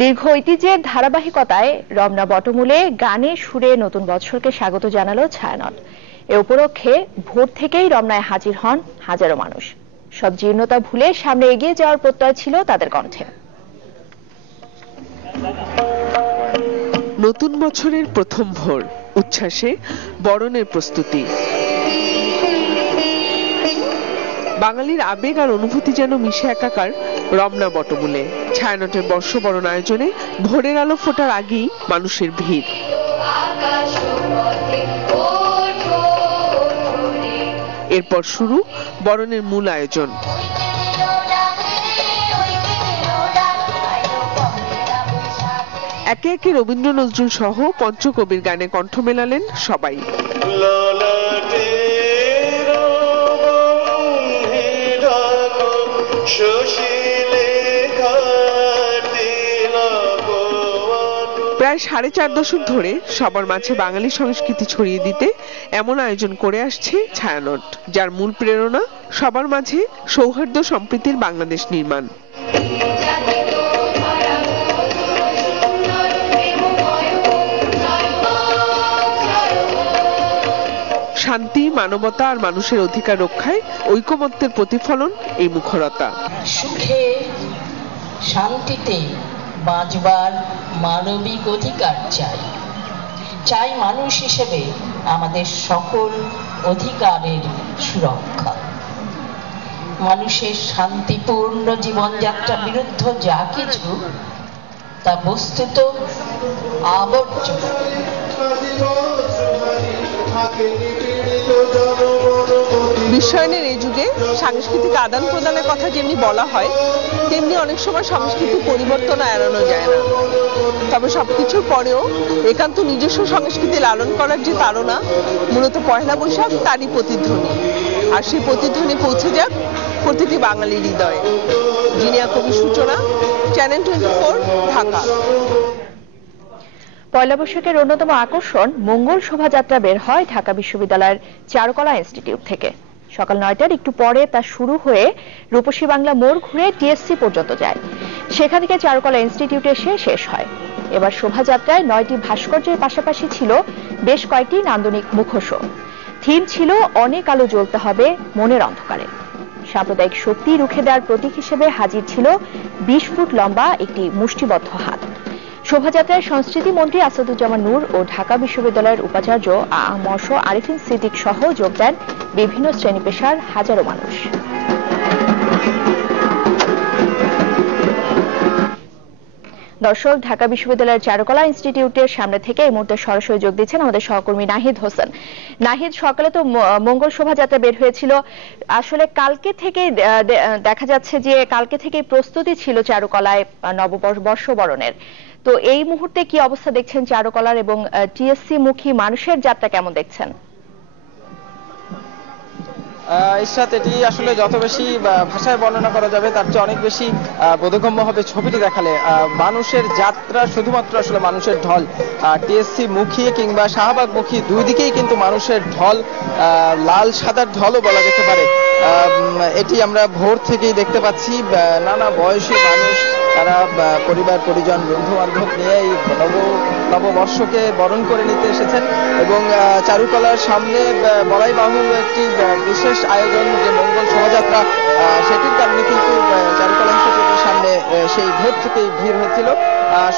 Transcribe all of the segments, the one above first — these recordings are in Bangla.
দীর্ঘ ঐতিহ্যের ধারাবাহিকতায় রমনা বটমূলে গানে সুরে নতুন বছরকে স্বাগত জানালো ছায়ানট। এ উপলক্ষে ভোর থেকেই রমনায় হাজির হন হাজারো মানুষ। সব জীর্ণতা ভুলে সামনে এগিয়ে যাওয়ার প্রত্যয় ছিল তাদের কণ্ঠে। নতুন বছরের প্রথম ভোর, উচ্ছ্বাসে বরণের প্রস্তুতি। বাঙালির আবেগ আর অনুভূতি যেন মিশে একাকার রমনা বটমূলে। ছায়ানটের বর্ষবরণ আয়োজনে ভোরের আলো ফোটার আগেই মানুষের ভিড়। এরপর শুরু বরণের মূল আয়োজন। একে একে রবীন্দ্র নজরুল সহ পঞ্চকবির গানে কণ্ঠ মেলালেন সবাই। প্রায় 4.5 দশক ধরে সবার মাঝে বাঙালি সংস্কৃতি ছড়িয়ে দিতে এমন আয়োজন করে আসছে ছায়ানট, যার মূল প্রেরণা সবার মাঝে সৌহার্দ্য সম্প্রীতির বাংলাদেশ নির্মাণ। শান্তি, মানবতা আর মানুষের অধিকার রক্ষায় ঐকমত্যের প্রতিফলন এই মুখরতা। সুখে শান্তিতে বাঁচবার মানবিক অধিকার চাই মানুষ হিসেবে আমাদের সকল অধিকারের সুরক্ষা। মানুষের শান্তিপূর্ণ জীবনযাত্রার বিরুদ্ধে যা কিছু তা বস্তুত আবর্জক। বিশ্বায়নের এই যুগে সাংস্কৃতিক আদান প্রদানের কথা যেমনি বলা হয়, তেমনি অনেক সময় সংস্কৃতি পরিবর্তন এড়ানো যায় না। তবে সবকিছুর পরেও একান্ত নিজস্ব সংস্কৃতি লালন করার যে তাড়না, মূলত পয়লা বৈশাখ তারই প্রতিধ্বনি। আর সেই প্রতিধ্বনি পৌঁছে যাক প্রতিটি বাঙালির হৃদয়ে। জিনিয়া কবি সূচনা, চ্যানেল 24, ঢাকা। পয়লা বৈশাখের অন্যতম আকর্ষণ মঙ্গল শোভাযাত্রা বের হয় ঢাকা বিশ্ববিদ্যালয়ের চারুকলা ইনস্টিটিউট থেকে। সকাল 9টার একটু পরে তা শুরু হয়ে রূপসী বাংলা মোড় ঘুরে টিএসসি পর্যন্ত যায়। সেখান থেকে চারুকলা ইনস্টিটিউটে এসে শেষ হয়। এবার শোভাযাত্রায় 9টি ভাস্কর্যের পাশাপাশি ছিল বেশ কয়েকটি নান্দনিক মুখোশও। থিম ছিল অনেক আলো জ্বলতে হবে মনের অন্ধকারে। সাম্প্রদায়িক শক্তি রুখে দেওয়ার প্রতীক হিসেবে হাজির ছিল 20 ফুট লম্বা একটি মুষ্টিবদ্ধ হাত। শোভাযাত্রায় সংস্কৃতি মন্ত্রী আসাদুজ্জামান নূর ও ঢাকা বিশ্ববিদ্যালয়ের উপাচার্য আ.ম.স. আরিফিন সিদ্দিক সহ যোগ দেন বিভিন্ন শ্রেণী পেশার হাজারো মানুষ। দর্শক, ঢাকা বিশ্ববিদ্যালয়ের চারুকলা ইনস্টিটিউটের সামনে থেকে এই মুহূর্তে সরাসরি যোগ দিচ্ছেন আমাদের সহকর্মী নাহিদ হোসেন। নাহিদ, সকালে তো মঙ্গল শোভাযাত্রা বের হয়েছিল, আসলে কালকে থেকে দেখা যাচ্ছে যে কালকে থেকে প্রস্তুতি ছিল চারুকলায় নববর্ষ বরণের। তো এই মুহূর্তে কি অবস্থা দেখছেন চারুকলার এবং টিএসসি মুখী মানুষের যাত্রা কেমন দেখছেন? ইশরাত, এটি আসলে যত বেশি ভাষায় বর্ণনা করা যাবে তার চেয়ে অনেক বেশি বোধগম্য হবে ছবিটি দেখালে। মানুষের যাত্রা শুধুমাত্র আসলে মানুষের ঢল, টিএসসি মুখী কিংবা শাহবাগ মুখী দুই দিকেই কিন্তু মানুষের ঢল, লাল সাদার ঢলও বলা যেতে পারে। এটি আমরা ভোর থেকেই দেখতে পাচ্ছি। নানা বয়সী মানুষ, তারা পরিবার পরিজন বন্ধু বান্ধব নিয়ে এই নববর্ষকে বরণ করে নিতে এসেছেন এবং চারুকলার সামনে বলাই বাহুল্য একটি বিশেষ আয়োজন যে মঙ্গল শোভাযাত্রা, সেটির কারণে কিন্তু চারুকলা ইনস্টিটিউটের সামনে সেই ভোর থেকেই ভিড় হয়েছিল।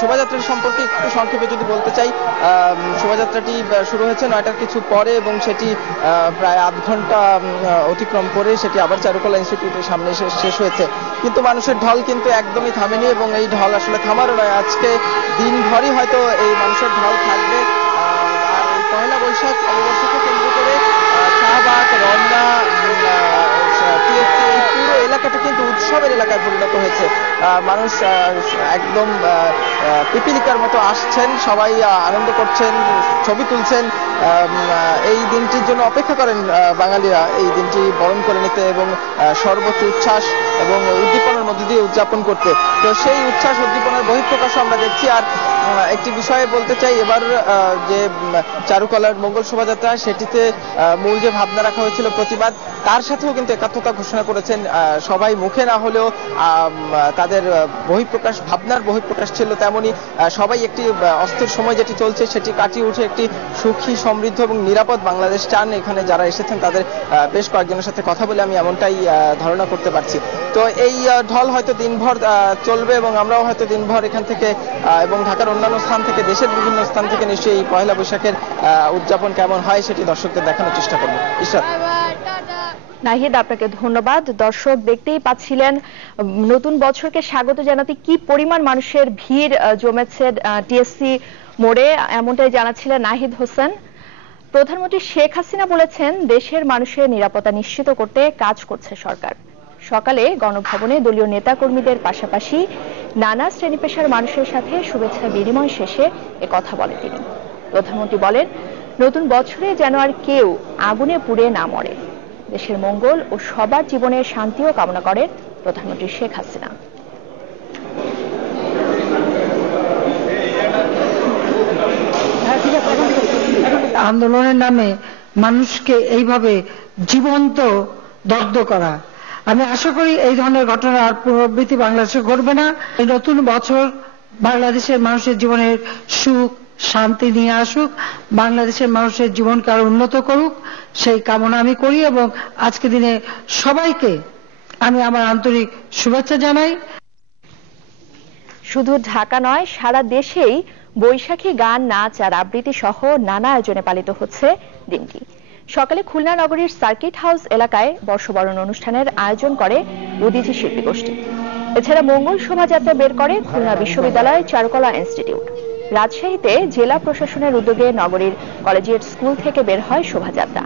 শোভাযাত্রা সম্পর্কে একটু সংক্ষেপে যদি বলতে চাই, শোভাযাত্রাটি শুরু হয়েছে 9টার কিছু পরে এবং সেটি প্রায় আধ ঘন্টা অতিক্রম করে সেটি আবার চারুকলা ইনস্টিটিউটের সামনে এসে শেষ হয়েছে। কিন্তু মানুষের ঢল কিন্তু একদমই থামেনি এবং এই ঢল আসলে থামারও নয়। আজকে দিনভরই হয়তো এই মানুষের ঢল থাকবে। আর এই পয়লা বৈশাখ নববর্ষকে কেন্দ্র করে শাহবাগ, রমনা, টিএসসি এই পুরো এলাকাটা কিন্তু উৎসবের এলাকায় পরিণত হয়েছে। মানুষ একদম পিপিলিকার মতো আসছেন, সবাই আনন্দ করছেন, ছবি তুলছেন। এই দিনটির জন্য অপেক্ষা করেন বাঙালিরা, এই দিনটি বরণ করে নিতে এবং সর্বোচ্চ উচ্ছ্বাস এবং উদ্দীপনার মধ্যে দিয়ে উদযাপন করতে। তো সেই উচ্ছ্বাস উদ্দীপনার বহিঃপ্রকাশ আমরা দেখছি। আর একটি বিষয়ে বলতে চাই, এবার যে চারুকলার মঙ্গল শোভাযাত্রা, সেটিতে মূল যে ভাবনা রাখা হয়েছিল প্রতিবাদ, তার সাথেও কিন্তু একাত্মতা ঘোষণা করেছেন সবাই, মুখে না হলেও তাদের বহিঃপ্রকাশ, ভাবনার বহিঃপ্রকাশ ছিল তেমনি। সবাই একটি অস্থির সময় যেটি চলছে সেটি কাটিয়ে উঠে একটি সুখী, সমৃদ্ধ এবং নিরাপদ বাংলাদেশ চান। এখানে যারা এসেছেন তাদের বেশ কয়েকজনের সাথে কথা বলে আমি এমনটাই ধারণা করতে পারছি। তো এই ঢল হয়তো দিনভর চলবে এবং আমরাও হয়তো দিনভর এখান থেকে এবং ঢাকার অন্যান্য স্থান থেকে, দেশের বিভিন্ন স্থান থেকে নিশ্চয়ই এই পয়লা বৈশাখের উদযাপন কেমন হয় সেটি দর্শকদের দেখানোর চেষ্টা করব। ইশরাত। নাহিদ, আপনাকে ধন্যবাদ। দর্শক দেখতেই পাচ্ছিলেন নতুন বছরকে স্বাগত জানাতে কি পরিমাণ মানুষের ভিড় জমেছে টিএসসি মোড়ে, এমনটাই জানাচ্ছিলেন নাহিদ হোসেন। প্রধানমন্ত্রী শেখ হাসিনা বলেছেন, দেশের মানুষের নিরাপত্তা নিশ্চিত করতে কাজ করছে সরকার। সকালে গণভবনে দলীয় নেতাকর্মীদের পাশাপাশি নানা শ্রেণী পেশার মানুষের সাথে শুভেচ্ছা বিনিময় শেষে একথা বলেন তিনি। প্রধানমন্ত্রী বলেন, নতুন বছরে যেন আর কেউ আগুনে পুড়ে না মরে। দেশের মঙ্গল ও সবার জীবনের শান্তিও কামনা করেন প্রধানমন্ত্রী শেখ হাসিনা। আন্দোলনের নামে মানুষকে এইভাবে জীবন্ত দগ্ধ করা, আমি আশা করি এই ধরনের ঘটনা আর পুনরাবৃত্তি বাংলাদেশে ঘটবে না। এই নতুন বছর বাংলাদেশের মানুষের জীবনের সুখ শান্তি নিয়ে আসুক, বাংলাদেশের মানুষের জীবনকে আরো উন্নত করুক, সেই কামনা আমি করি এবং আজকে দিনে সবাইকে আমি আমার আন্তরিক শুভেচ্ছা জানাই। শুধু ঢাকা নয়, সারা দেশেই বৈশাখী গান, নাচ আর আবৃত্তি সহ নানা আয়োজনে পালিত হচ্ছে দিনটি। সকালে খুলনা নগরীর সার্কিট হাউস এলাকায় বর্ষবরণ অনুষ্ঠানের আয়োজন করে উদীচী শিল্পী গোষ্ঠী। এছাড়া মঙ্গল শোভাযাত্রা বের করে খুলনা বিশ্ববিদ্যালয় চারুকলা ইনস্টিটিউট। রাজশাহীতে জেলা প্রশাসনের উদ্যোগে নগরীর কলেজিয়েট স্কুল থেকে বের হয় শোভাযাত্রা,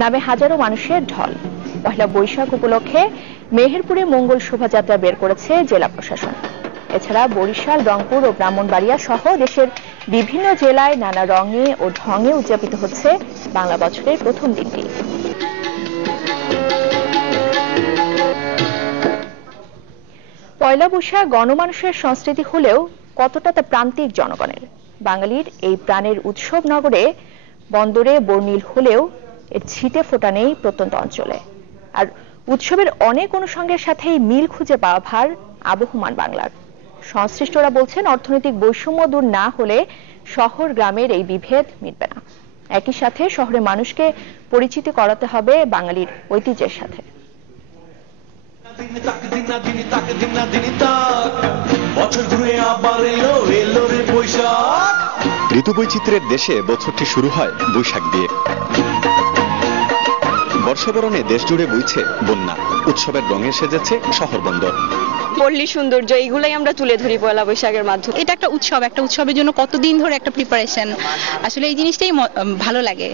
নামে হাজারো মানুষের ঢল। পয়লা বৈশাখ উপলক্ষে মেহেরপুরে মঙ্গল শোভাযাত্রা বের করেছে জেলা প্রশাসন। এছাড়া বরিশাল, রংপুর ও ব্রাহ্মণবাড়িয়া সহ দেশের বিভিন্ন জেলায় নানা রঙে ও ঢঙে উদযাপিত হচ্ছে বাংলা বছরের প্রথম দিনটি। পয়লা বৈশাখ গণমানুষের সংস্কৃতি হলেও কতটা তা প্রান্তিক জনগণের। বাঙালির এই প্রাণের উৎসব নগরে বন্দরে বর্ণিল হলেও এর ছিটে ফোটা নেই প্রত্যন্ত অঞ্চলে। আর উৎসবের অনেক অনুষঙ্গের সাথেই মিল খুঁজে পাওয়া ভার আবহমান বাংলার। সংশ্লিষ্টরা বলছেন, অর্থনৈতিক বৈষম্য দূর না হলে শহর গ্রামের এই বিভেদ মিটবে না। একই সাথে শহরের মানুষকে পরিচিতি করাতে হবে বাঙালির ঐতিহ্যের সাথে। ঋতু বৈচিত্র্যের দেশে বছরটি শুরু হয় বৈশাখ দিয়ে। বর্ষবরণে দেশ জুড়ে বইছে বন্যা, উৎসবের রঙে সেজেছে শহর বন্দর। পল্লী সৌন্দর্য, এইগুলাই আমরা তুলে ধরি পয়লা বৈশাখের মাধ্যমে। এটা একটা উৎসব, একটা উৎসবের জন্য কতদিন ধরে একটা প্রিপারেশন, আসলে এই জিনিসটাই ভালো লাগে।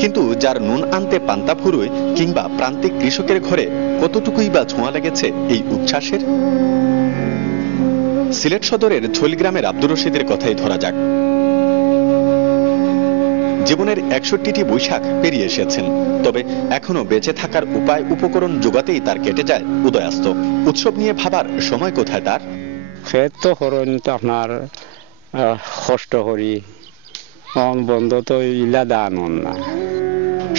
কিন্তু যার নুন আনতে পান্তা ফুরোয় কিংবা প্রান্তিক কৃষকের ঘরে কতটুকুই বা ছোঁয়া লেগেছে এই উচ্ছ্বাসের? সিলেট সদরের ঝোলগ্রামের আব্দুর রশিদের কথাই ধরা যাক। জীবনের ৬১টি বৈশাখ পেরিয়ে এসেছেন, তবে এখনো বেঁচে থাকার উপায় উপকরণ জোগাতেই তার কেটে যায় উদয়াস্ত। উৎসব নিয়ে ভাবার সময় কোথায় তার? ক্ষেত তো হরণ তো আপনার কষ্ট করি, বন্ধ তো ইলা দান না।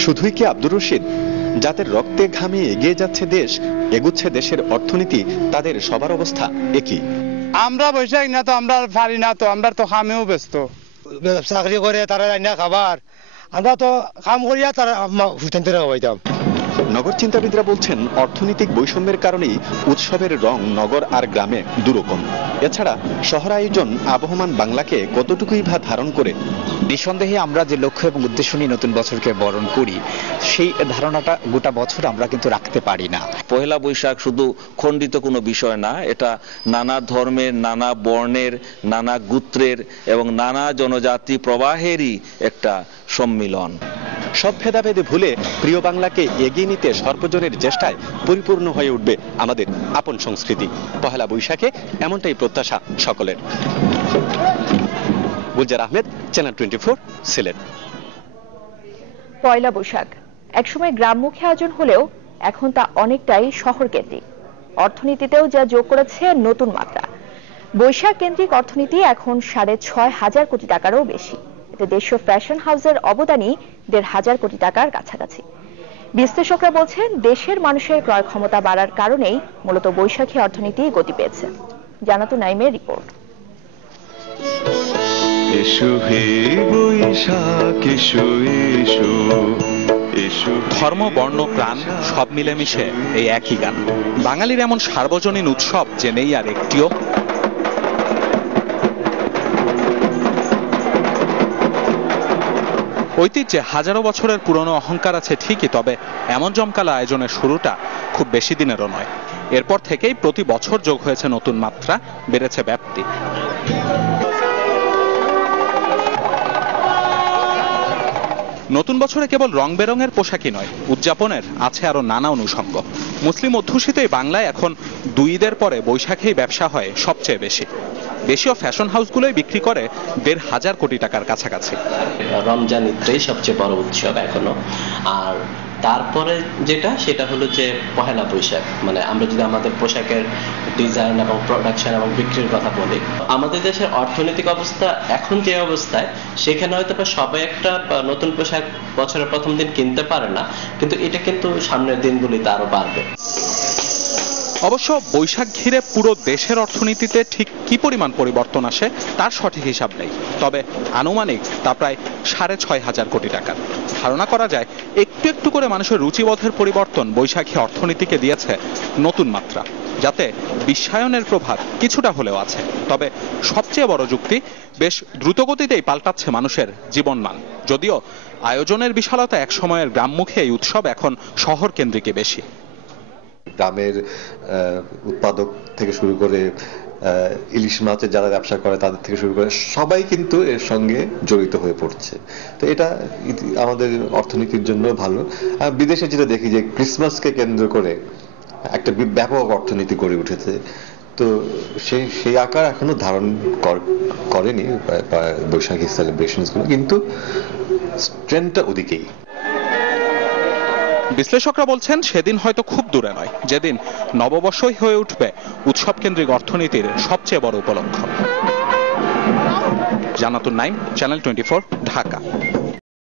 শুধুই কি আব্দুর রশিদ? যাদের রক্তে ঘামে এগিয়ে যাচ্ছে দেশ, এগুচ্ছে দেশের অর্থনীতি, তাদের সবার অবস্থা একই। আমরা বৈশাখ না তো আমরা পারি না, তো আমরা তো কামেও ব্যস্ত, চাকরি করে তারা রান্না খাবার, আমরা তো কাম করিয়া তারা হুতেন খাওয়াইতাম। নগর চিন্তাবিদরা বলছেন, অর্থনৈতিক বৈষম্যের কারণেই উৎসবের রং নগর আর গ্রামে দুরকম। এছাড়া শহর আয়োজন আবহমান বাংলাকে কতটুকুই বা ধারণ করে। নিঃসন্দেহে আমরা যে লক্ষ্য এবং উদ্দেশ্য নিয়ে নতুন বছরকে বরণ করি, সেই ধারণাটা গোটা বছর আমরা কিন্তু রাখতে পারি না। পয়লা বৈশাখ শুধু খণ্ডিত কোনো বিষয় না, এটা নানা ধর্মের, নানা বর্ণের, নানা গোত্রের এবং নানা জনজাতি প্রবাহেরই একটা সম্মিলন। সব ভেদাভেদে ভুলে প্রিয় বাংলাকে এগিয়ে নিতে সর্বজনের চেষ্টায় পরিপূর্ণ হয়ে উঠবে আমাদের আপন সংস্কৃতি। পহেলা বৈশাখে এমনটাই প্রত্যাশা সকলের। গুলজার আহমেদ, চ্যানেল 24, সিলেট। পয়লা বৈশাখ একসময় গ্রামমুখী আয়োজন হলেও এখন তা অনেকটাই শহর কেন্দ্রিক। অর্থনীতিতেও যা যোগ করেছে নতুন মাত্রা। বৈশাখ কেন্দ্রিক অর্থনীতি এখন 6,500 কোটি টাকারও বেশি। এতে দেশীয় ফ্যাশন হাউসের অবদানই 1,500 কোটি টাকার কাছাকাছি। বিশ্লেষকরা বলছেন, দেশের মানুষের ক্রয় ক্ষমতা বাড়ার কারণেই মূলত বৈশাখী অর্থনীতি গতি পেয়েছে। জানাতুন নাইমের রিপোর্ট। ধর্ম, বর্ণ, প্রাণ সব মিলেমিশে এই একই গান। বাঙালির এমন সার্বজনীন উৎসব যে নেই আর একটিও। ঐতিহ্যে হাজারো বছরের পুরনো অহংকার আছে ঠিকই, তবে এমন জমকালো আয়োজনের শুরুটা খুব বেশি দিনেরও নয়। এরপর থেকেই প্রতি বছর যোগ হয়েছে নতুন মাত্রা, বেড়েছে ব্যাপ্তি। নতুন বছরে কেবল রং বেরঙের পোশাকই নয়, উদযাপনের আছে আরো নানা অনুষঙ্গ। মুসলিম অধ্যুষিত এই বাংলায় এখন 2 ঈদের পরে বৈশাখেই ব্যবসা হয় সবচেয়ে বেশি। দেশীয় ফ্যাশন হাউসগুলোই বিক্রি করে 1,500 কোটি টাকার কাছাকাছি। রমজান ঈদটাই সবচেয়ে বড় উৎসব এখনো। আর তারপরে সেটা হলো যে পহেলা বৈশাখ। মানে আমরা যদি আমাদের পোশাকের ডিজাইন এবং প্রোডাকশন এবং বিক্রির কথা বলি, আমাদের দেশের অর্থনৈতিক অবস্থা এখন যে অবস্থায়, সেখানে হয়তো সবাই একটা নতুন পোশাক বছরের প্রথম দিন কিনতে পারে না, কিন্তু এটা কিন্তু সামনের দিনগুলিতে আরো বাড়বে। অবশ্য বৈশাখ ঘিরে পুরো দেশের অর্থনীতিতে ঠিক কি পরিমাণ পরিবর্তন আসে তার সঠিক হিসাব নেই, তবে আনুমানিক তা প্রায় 6,500 কোটি টাকা। ধারণা করা যায় একটু একটু করে মানুষের রুচিবোধের পরিবর্তন বৈশাখী অর্থনীতিকে দিয়েছে নতুন মাত্রা, যাতে বিশ্বায়নের প্রভাব কিছুটা হলেও আছে। তবে সবচেয়ে বড় যুক্তি, বেশ দ্রুতগতিতেই পাল্টাচ্ছে মানুষের জীবনমান। যদিও আয়োজনের বিশালতা এক সময়ের গ্রামমুখী এই উৎসব এখন শহর কেন্দ্রিকে বেশি। গ্রামের উৎপাদক থেকে শুরু করে ইলিশ মাছের যারা ব্যবসা করে তাদের থেকে শুরু করে সবাই কিন্তু এর সঙ্গে জড়িত হয়ে পড়ছে। তো এটা আমাদের অর্থনীতির জন্য ভালো। বিদেশে যেটা দেখি যে ক্রিসমাসকে কেন্দ্র করে একটা ব্যাপক অর্থনীতি গড়ে উঠেছে, তো সেই আকার এখনো ধারণ করেনি বৈশাখী সেলিব্রেশনসগুলো, কিন্তু ট্রেন্ডটা ওদিকেই। বিশ্লেষকরা বলছেন, সেদিন হয়তো খুব দূরে নয় যেদিন নববর্ষই হয়ে উঠবে উৎসব কেন্দ্রিক অর্থনীতির সবচেয়ে বড় উপলক্ষ। জানাতুন নাইম, চ্যানেল 24, ঢাকা।